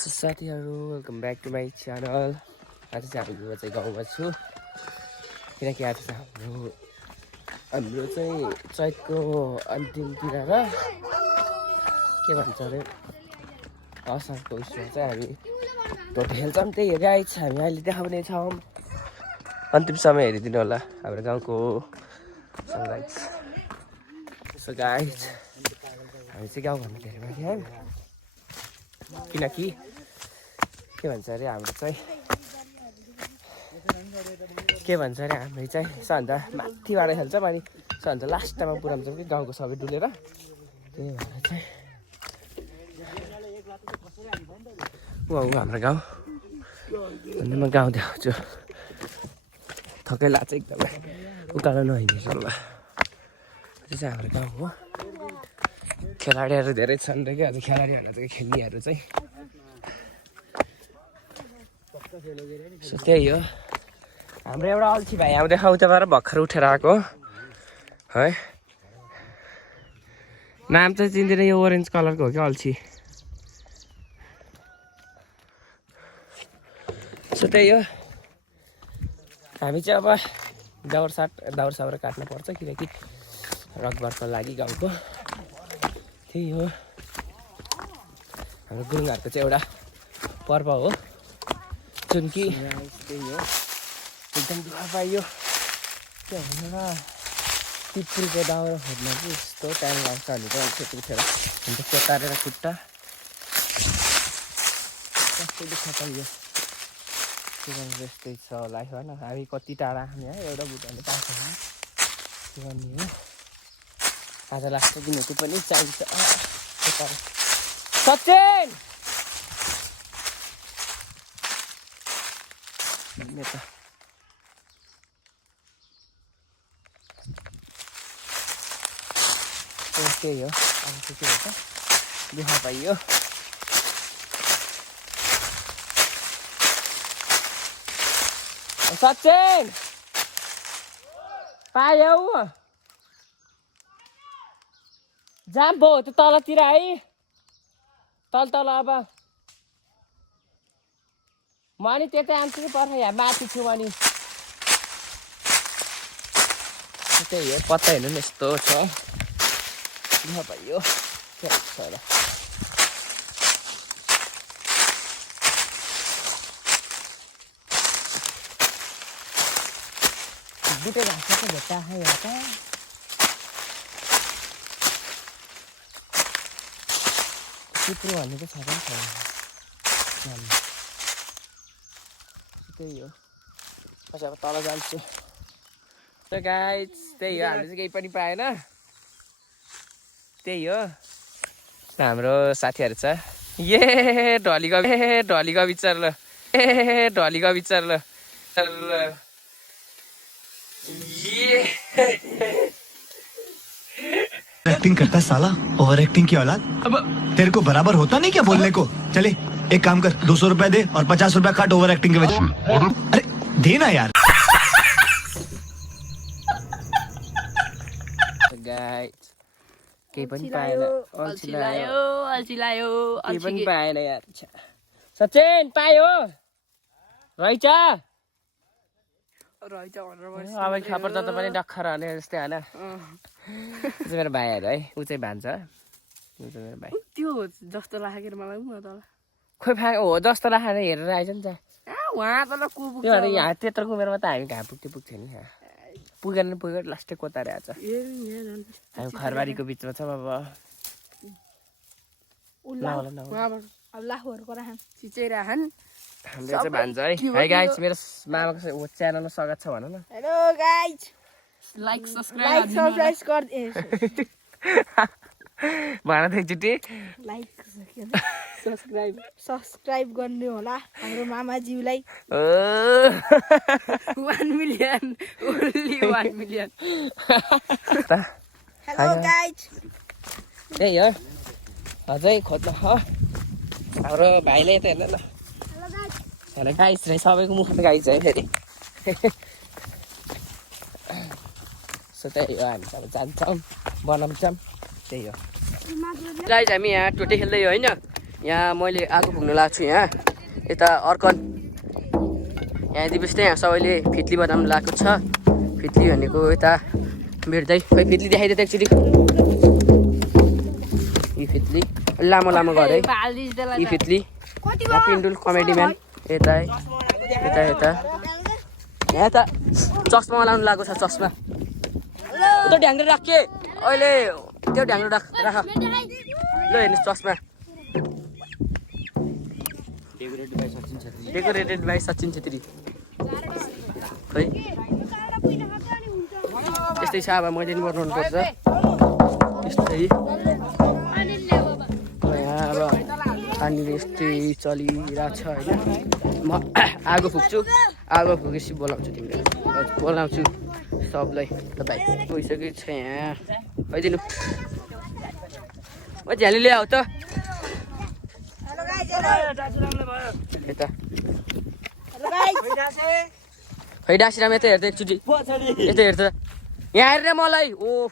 साथीहरु welcome back to my channel. आज चाहिँ हामी चाहिँ गाउँमा छु किनकि आज चाहिँ हाम्रो चाहिँ चैतको अन्तिमतिर र के भन्छ अरे असारको उसमा चाहिँ हामी ढोटे खेल्छौँ। त्यही गाइज हामी अहिले देखाउने छौँ। अन्तिम समय हेरिदिनु होला हाम्रो गाउँको सनराइज। सो गाइज हामी चाहिँ गाउँभन्दा धेरै माथि आयौँ किनकि के भन्छ अरे हाम्रो चाहिँ हामी चाहिँ सबभन्दा माथिबाट खेल्छौँ अनि सबभन्दा लास्टमा पुऱ्याउँछौँ कि गाउँको सबै डुलेर। त्यही भएर चाहिँ हाम्रो गाउँ अनि म गाउँ देखाउँछु। थकै लाग्छ एकदमै उकालो नहिँडेको ल। त्यो चाहिँ हाम्रो गाउँ हो। खेलाडीहरू धेरै छन् र कि आज खेलाडीहरूलाई चाहिँ खेल्नेहरू चाहिँ त्यही हो। हाम्रो एउटा अल्छी भाइ आउँदै उताबाट भर्खर उठेर आएको है। नाम चाहिँ चिन्दैन, यो ओरेन्ज कलरको हो क्या अल्छी। सो त्यही हो। हामी चाहिँ अब दाउरसाबर काट्नु पर्छ किनकि रकबरको लागि गाउँको। त्यही हो हाम्रो गुरुङहरूको चाहिँ एउटा पर्व हो जुन कि त्यही हो एकदम दुःख पाइयो। के भन्नु र पितृको दाउरा खोज्न चाहिँ यस्तो टाइम लाग्छ भने चाहिँ त्यतिखेर अन्त कोतारेर खुट्टा कस्तो दुःख पाइयो। के गर्नु यस्तै छ होला होइन। हामी कति टाढा हामी है एउटा बुढाले पाएको छैन के गर्नु हो। आज लास्ट दिनको पनि चाहिन्छ। सचिन त्यही हो। अब चाहिँ के भन्छ दुःख पाइयो। सचिन पायौ जाम भयो त्यो तलतिर है। तल अब म अनि त्यतै आन्छु कि पर्छ यहाँ माथि छु अनि त्यही हो। पत्ता हेर्नु नि यस्तो छ दुःख पाइयो। के हुन्छ होला बुटे घाँस चाहिँ भेट्टा है यहाँ त। चित्रो भन्ने चाहिँ छ पनि छैन। त्यही हो। पछि अब तल जान्छु। गाइज त्यही हो। हामीले चाहिँ केही पनि पाएन। त्यही हो हाम्रो साथीहरू छ। ढलीको विचार ल ढलीको विचार ल एक्टिंग करता है साला, ओवर एक्टिंग की औलाद। अब तेरे को बराबर होता नहीं क्या बोलने को। चले एक काम कर 200 रुपए दे और 50 रुपए काट ओवर एक्टिंग के वजह। अरे दे ना यार। गाइस केही पनि पाएन। अल्छी लायो केही पनि पाएन यार। सचिन पायो रहेछ अब खबर जता पनि डक्खर हाने जस्तै होइन। मेरो भाइहरू है ऊ चाहिँ भान्छ मेरो भाइ त्यो जस्तो लाग्यो मलाई तल खोइ हो जस्तो लाग्यो हेरेर आइज नि त उहाँ तल त्यो यहाँ त्यत्रो कुमेरमा त हामी घाँ पुग्थ्यो नि। पुगेर लास्टै कोतारे आएको छ। हामी खरबारीको बिचमा छौँ अब। हामीले चाहिँ भान्छ है। है गाइस मेरो मामाको च्यानलमा स्वागत छ भन न। हेलो गाइस लाइक सब्स्क्राइब भन त एकचोटि लाइक सब्स्क्राइब गर्नु होला हाम्रो मामाज्यूलाई। 1 million only 1 million. Hello guys त्यही हो अझै खोज्न हो हाम्रो भाइले त हेर्नु न। हेलो गाइस रे सबैको मुखमा गाइस है फेरि। सो त्यही हो हामी अब जान्छौँ बनाउँछौँ त्यही हो। गाइस हामी यहाँ टोटे खेल्दै हो हैन। यहाँ मैले आगो फुक्न लाग्छु छु यहाँ यता अर्कन यहाँ दिपेश चाहिँ यहाँ सबैले फिट्ली बनाउनु लागेको छ फिट्ली भनेको यता भेट्दै खै फिट्ली देखाइदियो त एकचोटि यी फिट्ली लामो लामो घर है यी फिट्ली यहाँ पिन्डुल कमेडी म्यान यता है यता यता यहाँ यता चस्मा लाउनु लागेको छ चस्मा उता ढ्याङ्ग्रे राखे अहिले त्यो ढ्याङ्ग्रो राख ल हेर्नुहोस् चस्मा डेकोरेटेड बाई सचिन छेत्री खै यस्तै छ अब मैले नि बनाउनु पर्छ यस्तै यहाँ अब पानीले यस्तै चलिरहेको छ होइन म आगो फुक्छु आगो फुकेपछि बोलाउँछु तिमीलाई बोलाउँछु सबलाई तपाईँ गइसकेको छ यहाँ भइदिनु ओ झ्याली ल्याऊ त यता खै डाँसिराम यता हेर्दा एकचोटि यता हेर्दा यहाँ हेरेर मलाई ओ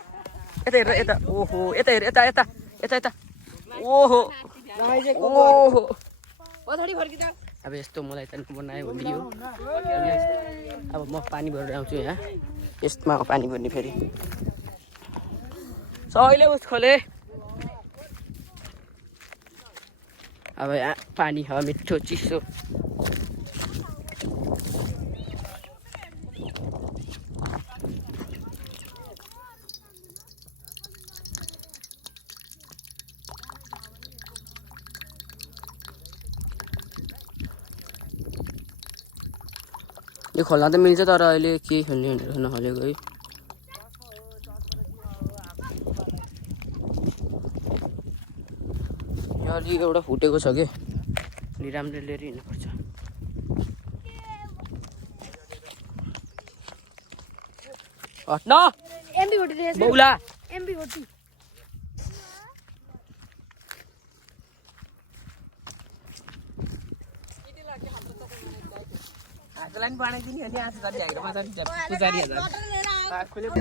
यता हेर यता ओहो यता हेर यता यता यता यता ओहो ओहो अब यस्तो मलाई त बनायो भने यो अब म पानी भरेर आउँछु यहाँ यसमा पानी भर्ने फेरि सबैले उस खोले अब यहाँ पानी छ मिठो चिसो यो खोल्न त मिल्छ तर अहिले के खेल्ने भनेर नखोलेको है यो अलि एउटा फुटेको छ कि अलि राम्रो लिएर हिँड्नुपर्छ हट्न बौला लाइन बनाइदिने अनि आज जति हाइरो मजाले पुजारी हजार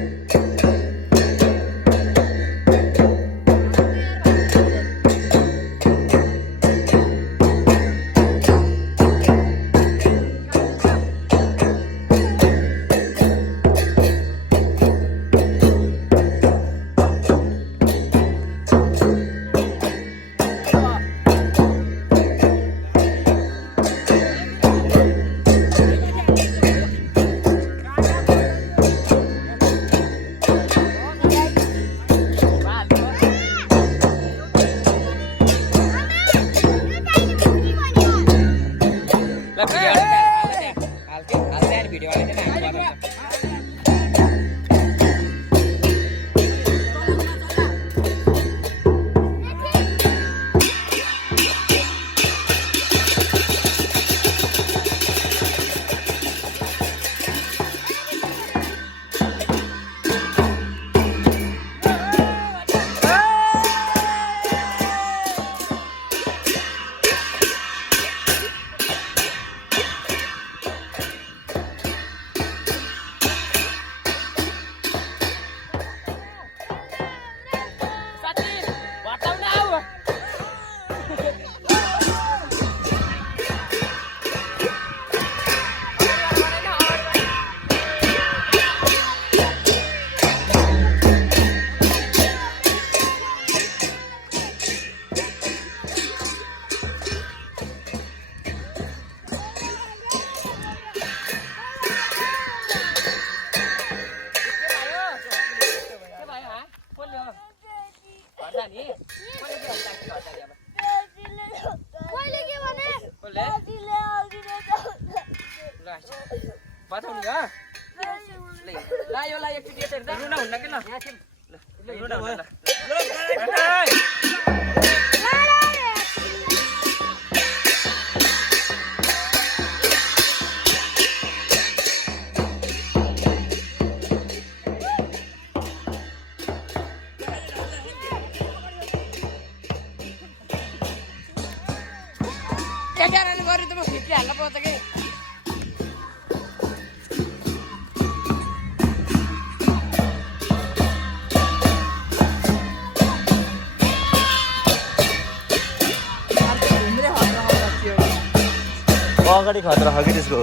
अगाडि खतरा छ कि त्यसको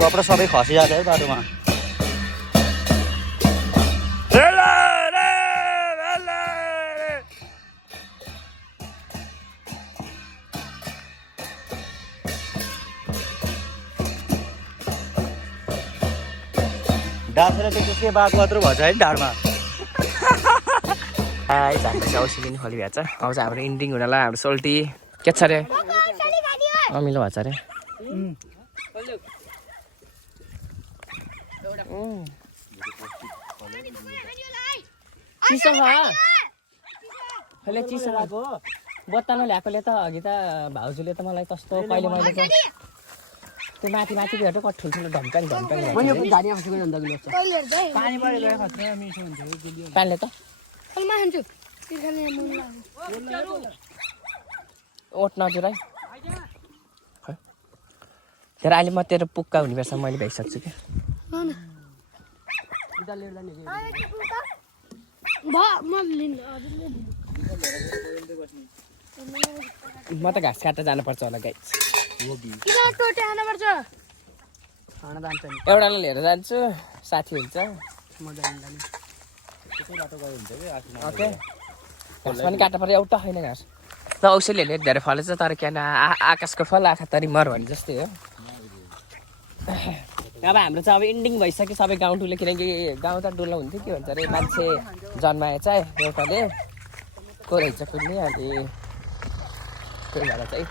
कपडा सबै खसिरहेको छ है बाटोमा। डाँसेर चाहिँ त्यसकै बाघ मात्र भएछ है ढाडमा। हाम्रो चाहिँ औषधि नि खोलिरहेको छ। अब चाहिँ हाम्रो इन्डिङ हुनलाई हाम्रो सोल्टी के छ अरे अमिलो भएको छ अरे। चिसो छ अहिले चिसो भएको बत्तामा ल्याएकोले त अघि त भाउजूले त मलाई कस्तो कहिले मैले त त्यो माथि माथि गएर कति ठुल्ठुलो ढम्काङ पानीले त ओठ नजुर है तर अहिले म तेरो पुक्का हुने बेलासम्म मैले भइसक्छु क्या। म त घाँस काट्न जानुपर्छ होला गाई। एउटालाई लिएर जान्छु साथी हुन्छ ओके। घाँस पनि काट्नु पर्यो एउटा होइन घाँस त औषधीहरूले धेरै फलेछ तर क्या आकाशको फल आँखा तरी मर भने जस्तै हो। अब हाम्रो चाहिँ अब इन्डिङ भइसक्यो सबै गाउँ डुल्यो किनकि गाउँ त डुल्नु हुन्थ्यो के भन्छ अरे मान्छे जन्माए चाहिँ एउटाले को रहेछ कुद्ने अनि त्यही भएर चाहिँ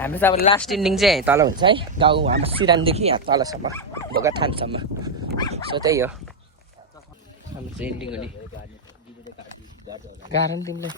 हाम्रो त अब लास्ट इन्डिङ चाहिँ तल हुन्छ है गाउँ हाम्रो सिरानदेखि यहाँ तलसम्म ढोकाथानसम्म सो त्यही हो हाम्रो चाहिँ इन्डिङ हुने गाह्रो नि तिमीले।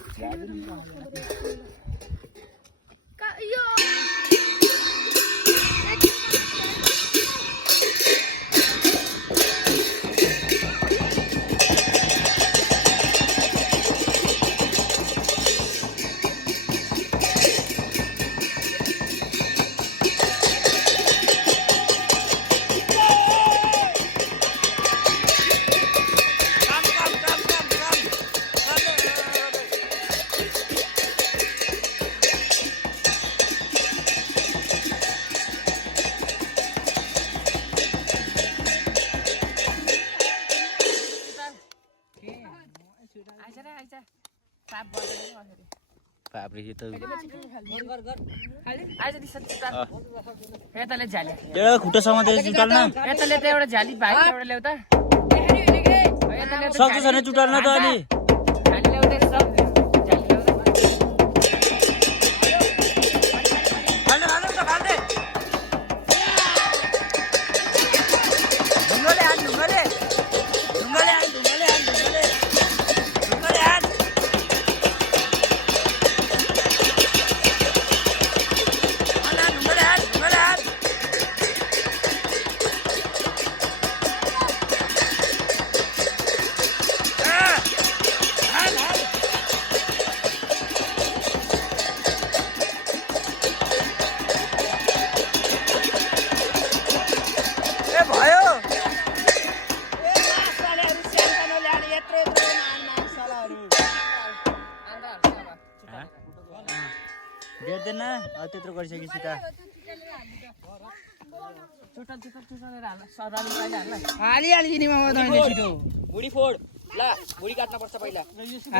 एउटा खुट्टासम्म चुटाल्न सक्छ छैन चुटाल्न त अनि देख्दैन त्यत्रो गरिसकेपछि त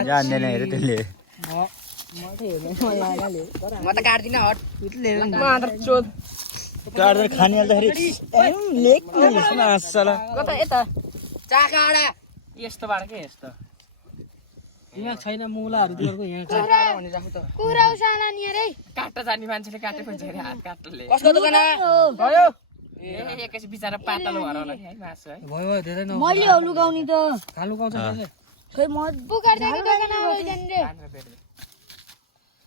जान्दैन हेर त्यसले काट्दै खानिहाल्दाखेरि यस्तोबाट के यस्तो यहाँ छैन मुलाहरू तिमीहरूको यहाँ काट्न जाने मान्छेले काटेपछि हात काट्ले कसको दोकान भयो एकैछिन बिचरा पातलो भएर होला नि है मासु है भयो धेरै न मैले लुगाउने त खालु गाउँछ त्यसले खै म बुकार्दैको दोकान आउनु जान्ने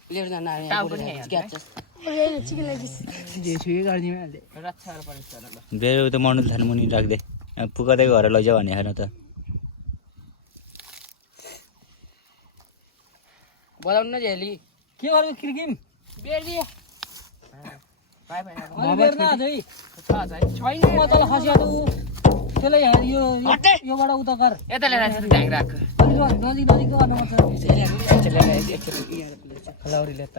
लिएर जान आए टाउ पनि चिकन लागि जे छुए गर्दिमै हाल्दै रक्षाहरु पर्छ ल बेरो त मर्नु थाल्नु मुनि राख्दै पुकादै घर लैजाऊ भने हेर्न त बजाउन न झेली के गर्नु क्रिकिम बेर्दियो बाइ बाइ बेर्न अझै छैन म तल खसिया त त्यसलाई योबाट उता गर यता लिएर जान्छ ढ्याङ राख नजिक नजिक गर्नुपर्छ लौरीले त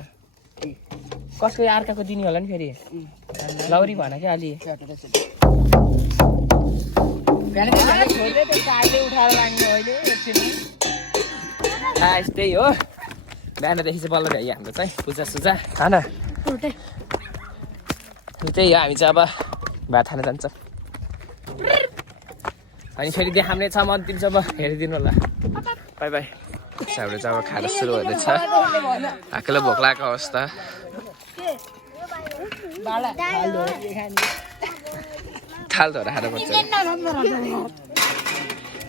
कसको अर्काको दिने होला नि फेरि लौरी भन क्या अलि यस्तै हो बिहानदेखि चाहिँ बल्ल भ्याइयो हाम्रो चाहिँ पूजा सुजा होइन त्यही हो हामी चाहिँ अब भात खान जान्छौँ अनि फेरि देखाउने छ म अन्तिमसम्म हेरिदिनु होला बाई बाई हाम्रो चाहिँ अब खाना सुरु हुँदैछ आकैलाई भोक लागेको अवस्था थाल धोएर खानुपर्छ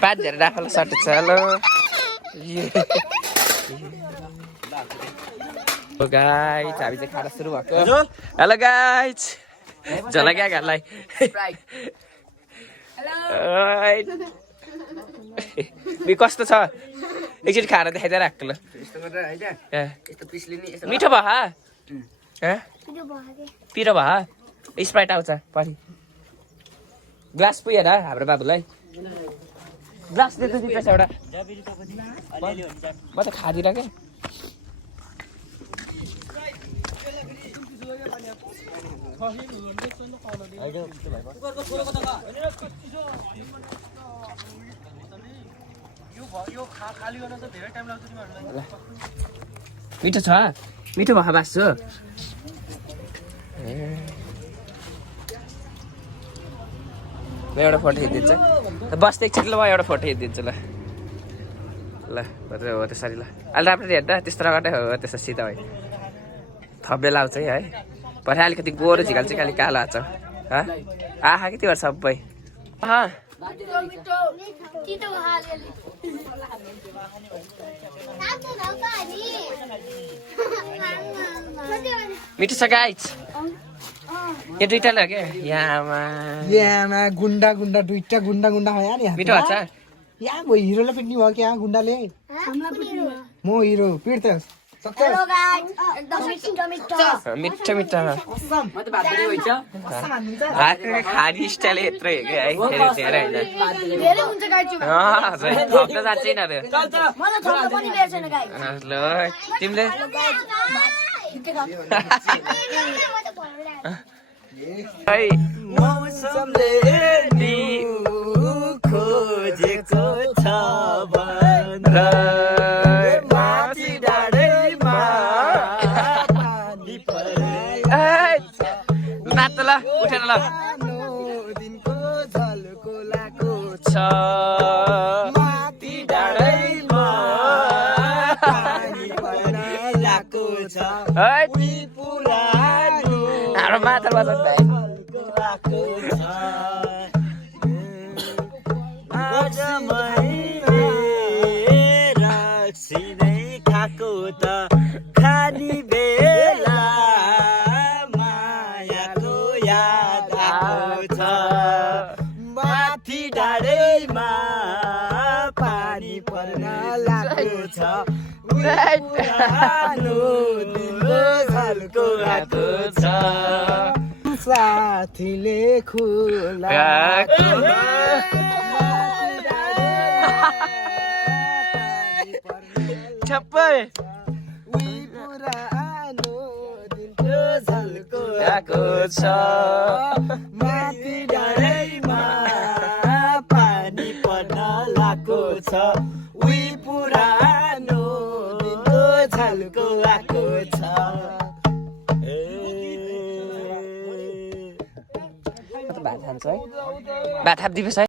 पात झेर राखेर सटेको छ हेलो गाइज हामी चाहिँ खाना सुरु भएको हेलो गाइज झोला क्या घरलाई कस्तो छ एकचोटि खाएर देखाइदिएर आएको ल मिठो भयो पिरो भयो स्प्राइट आउँछ पछि ग्लास पुगेन हाम्रो बाबुलाई ग्लास दिएछ एउटा म त खाँदिनँ क्या मिठो छ मिठो भयो बाँच्छु म एउटा फोटो खिचिदिन्छ बस्दै एकछिन ल म एउटा फोटो खिचिदिन्छु ल ल हो त्यसरी ल अहिले राम्ररी हेर्दा त्यस्तो रगटै हो त्यस्तो सिधा है थप्बेला आउँछ है पछि अलिकति गोरो झिकाल चाहिँ अलिक कालो आएको छ आँखा कि त्यो सबै मिठो छ गाइज यो दुइटा ल क्या यहाँ गुन्डा गुन्डा दुईटा गुन्डा गुन्डा हो यार मिठो छ यहाँ वो हिरोलाई पिट्ने भयो क्या गुन्डाले म हिरो पिट्छ हेलो गाइस एकदम मिठो मिठो मिठो खाने स्टाइल यत्रो है धेरै हुन्छ गाइस थप्न जान्छ नि मलाई थप्न पनि बेर छैन गाइस ल तिमीले मौसमले नि खोजेको छ भनेर माथि डाँडैमा पानी नाच्छ ल उठेर ल दिनको झल्को लाको छ माथि डाँडैमा पानी पर्न लाको छ पुरानो हाम्रो माथि बजाउनु भाइ आज मैले रक्सी नै खाएको त खानी बेला मायाको याद आएको छ माथि डाँडैमा पानी पर्न लागेको छ पुरानो दिनको झल्को आएको छ साथीले खुला ठप्पै पुरानो दिनको झल्को आएको छ माथि डाँडैमा पानी पर्न लागेको छ उही पुरानो दिनको झल्को आएको छ भात खान्छ है भात थापिदिनुहोस् है